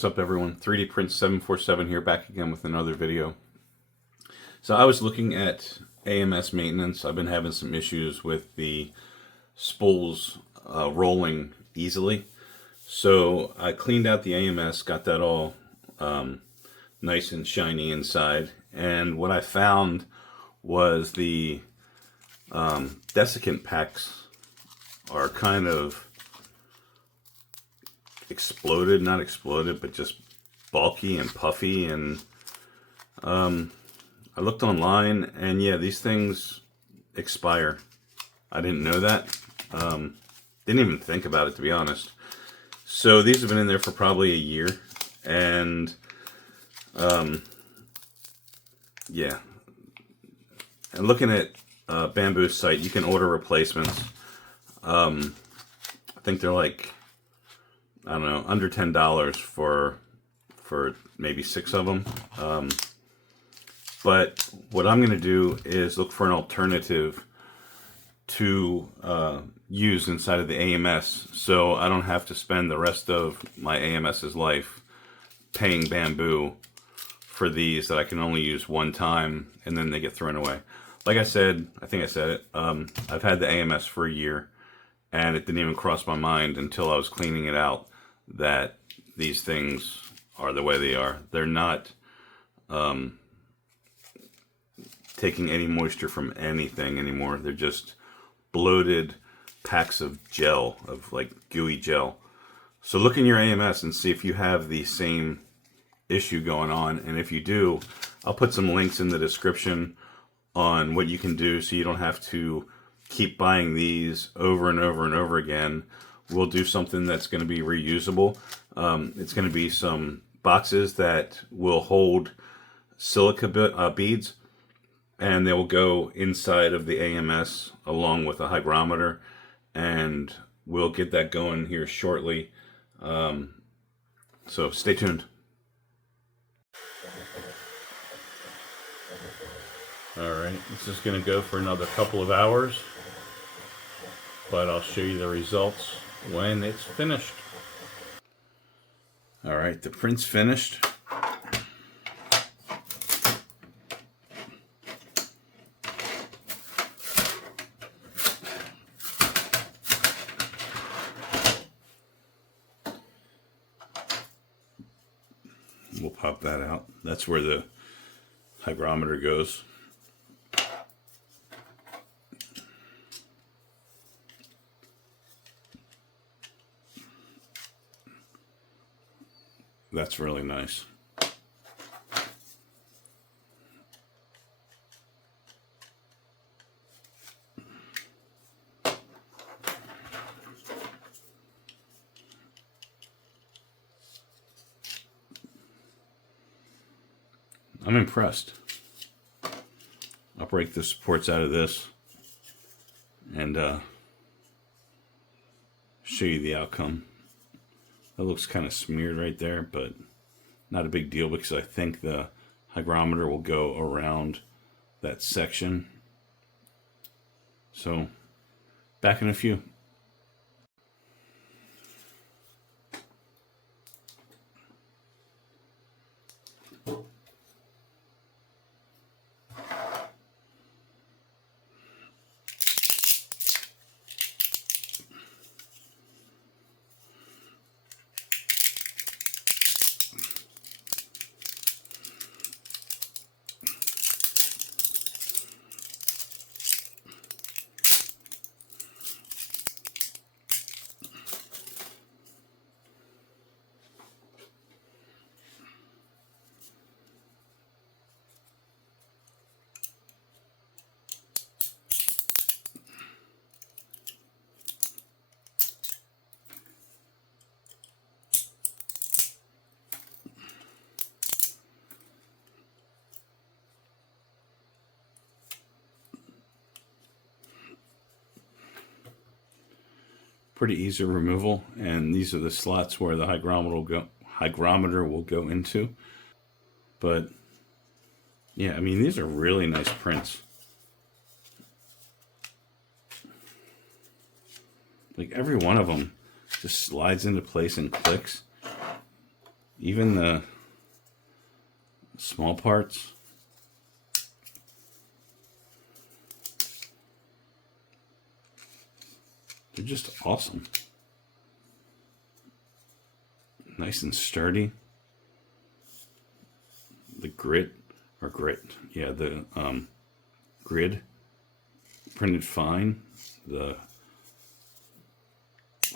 What's up, everyone? 3D Prince 747 here, back again with another video. So I was looking at AMS maintenance. I've been having some issues with the spools rolling easily. So I cleaned out the AMS, got that all nice and shiny inside. And what I found was the desiccant packs are kind of exploded, not exploded, but just bulky and puffy. And I looked online, and yeah, these things expire. I didn't know that. Didn't even think about it, to be honest. So these have been in there for probably a year, and yeah. And looking at Bamboo's site, you can order replacements. I think they're like, I don't know, under $10 for maybe 6 of them. But what I'm going to do is look for an alternative to use inside of the AMS, so I don't have to spend the rest of my AMS's life paying Bamboo for these that I can only use one time and then they get thrown away. Like I said, I think I said it, I've had the AMS for a year, and it didn't even cross my mind until I was cleaning it out that these things are the way they are. They're not taking any moisture from anything anymore. They're just bloated packs of gel, of like gooey gel. So look in your AMS and see if you have the same issue going on. And if you do, I'll put some links in the description on what you can do so you don't have to keep buying these over and over and over again. We'll do something that's going to be reusable. It's going to be some boxes that will hold silica beads, and they will go inside of the AMS along with a hygrometer, and we'll get that going here shortly. So stay tuned. Alright, this is going to go for another couple of hours, but I'll show you the results when it's finished. Alright, the print's finished. We'll pop that out. That's where the hygrometer goes. That's really nice. I'm impressed. I'll break the supports out of this and show you the outcome. That looks kind of smeared right there, but not a big deal because I think the hygrometer will go around that section. So, back in a few. Pretty easy removal, and these are the slots where the hygrometer will go into. But yeah, I mean, these are really nice prints. Like every one of them just slides into place and clicks. Even the small parts. They're just awesome. Nice and sturdy. The grit, yeah, the grid printed fine. The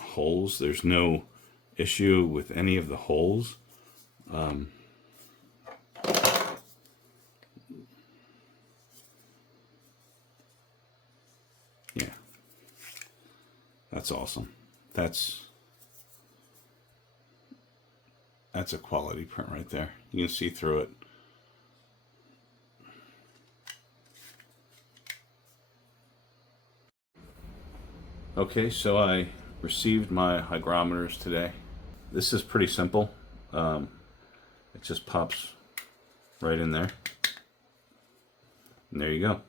holes, there's no issue with any of the holes. Yeah, that's awesome. That's a quality print right there. You can see through it. Okay, so I received my hygrometers today. This is pretty simple. It just pops right in there. And there you go.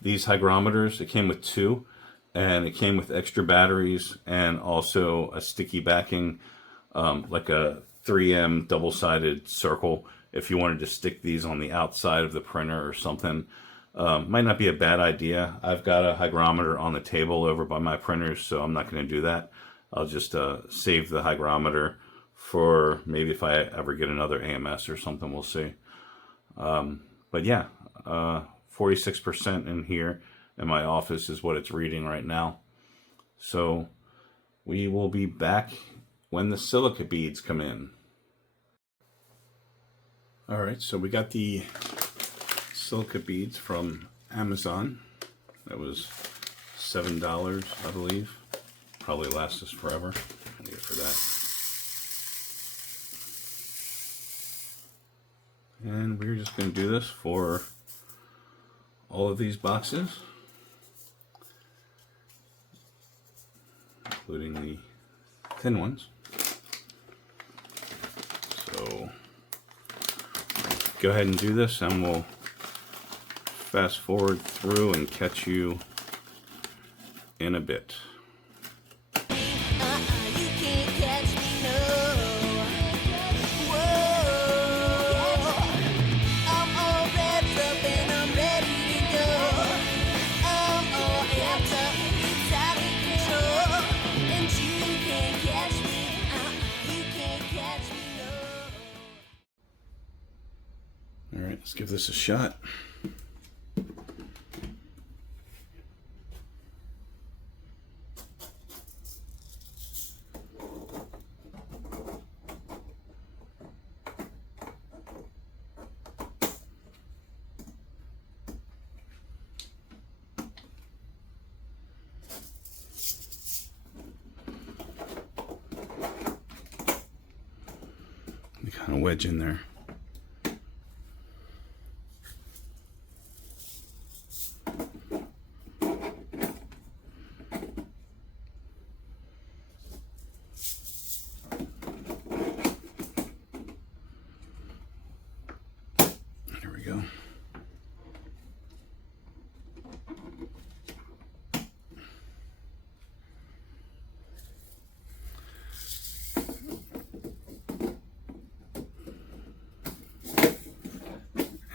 These hygrometers, it came with two, and it came with extra batteries and also a sticky backing, like a 3M double-sided circle if you wanted to stick these on the outside of the printer or something. Might not be a bad idea. I've got a hygrometer on the table over by my printers, so I'm not going to do that. I'll just save the hygrometer for maybe if I ever get another AMS or something, we'll see. But yeah, 46% in here in my office is what it's reading right now. So we will be back when the silica beads come in. All right, so we got the silica beads from Amazon. That was $7, I believe. Probably lasts us forever. I'll get for that. And we're just going to do this for all of these boxes, including the thin ones. So go ahead and do this, and we'll fast forward through and catch you in a bit. All right, let's give this a shot. You kind of wedge in there. There we go.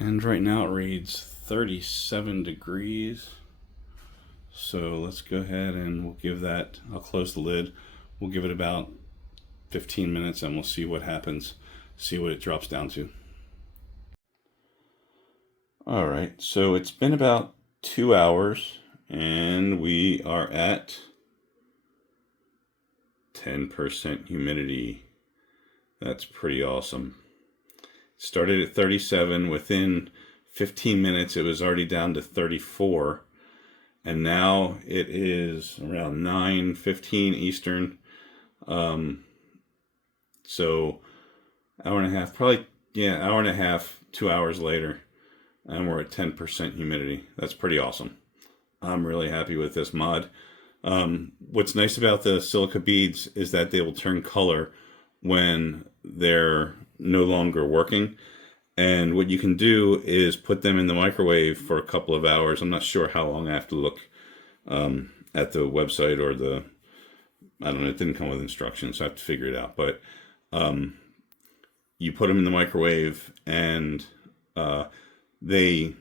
And right now it reads 37 degrees. So let's go ahead and we'll give that, I'll close the lid. We'll give it about 15 minutes and we'll see what happens, see what it drops down to. All right, so it's been about 2 hours and we are at 10% humidity. That's pretty awesome. Started at 37. Within 15 minutes, it was already down to 34. And now it is around 9:15 Eastern. So hour and a half, probably, yeah, hour and a half, 2 hours later, and we're at 10% humidity. That's pretty awesome. I'm really happy with this mod. What's nice about the silica beads is that they will turn color when they're no longer working. And what you can do is put them in the microwave for a couple of hours. I'm not sure how long I have to look at the website or the I don't know, it didn't come with instructions, so I have to figure it out. But you put them in the microwave, and they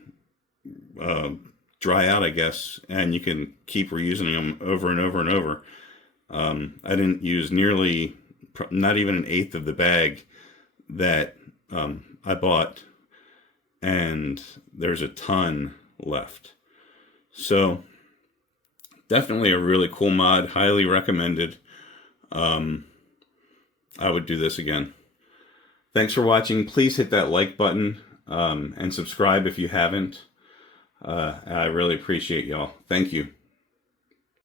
dry out, I guess, and you can keep reusing them over and over and over. I didn't use nearly, not even an eighth of the bag that I bought, and there's a ton left. So definitely a really cool mod, highly recommended. I would do this again. Thanks for watching. Please hit that like button and subscribe if you haven't. I really appreciate y'all. Thank you.